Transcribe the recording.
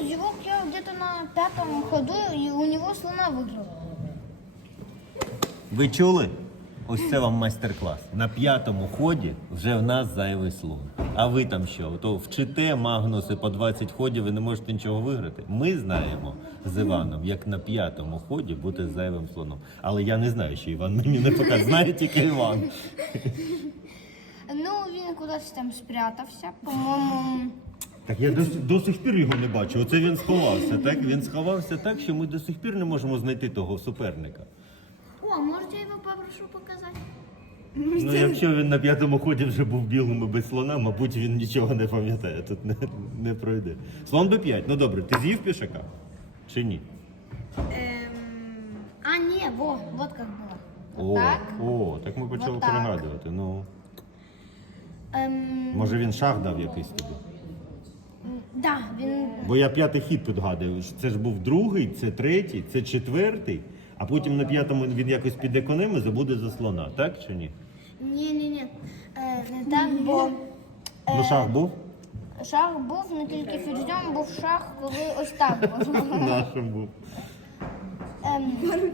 из зевок я где-то на пятом ходу, и у него слона выиграл. Ви чули? Ось це вам майстер-клас. На п'ятому ході вже в нас зайвий слон. А ви там що? То вчите Магнуси по 20 ходів і не можете нічого виграти. Ми знаємо з Іваном, як на п'ятому ході бути зайвим слоном. Але я не знаю, що Іван мені не показує. Знає тільки Іван. Ну, він кудись там спрятався, по-моєму. Так я до, до сих пір його не бачу. Оце він сховався. Так він сховався так, що ми до сих пір не можемо знайти того суперника. О, может я его попрошу показать? Ну, якщо він на п'ятому ході вже був білим і без слона, мабуть, він нічого не пам'ятає, тут не, не пройде. Слон Б5, ну добре, ти з'їв пішака? Чи ні? Эм, А, не, во, вот как было. О, Вот так. о, так ми почали Вот так. перегадувати. Ну, Эм, може він шах дав якийсь тобі? Да, він... Бо я п'ятий хід підгадую. Це ж був другий, це третій, це четвертий, а потім на п'ятому він якось піде конем і забуде за слона, так чи ні? Ні-ні-ні, е, не так, бо Ну, шах був? шах був, не тільки ферзем, був шах, коли ось так було. Нашим був. Ем, ем, він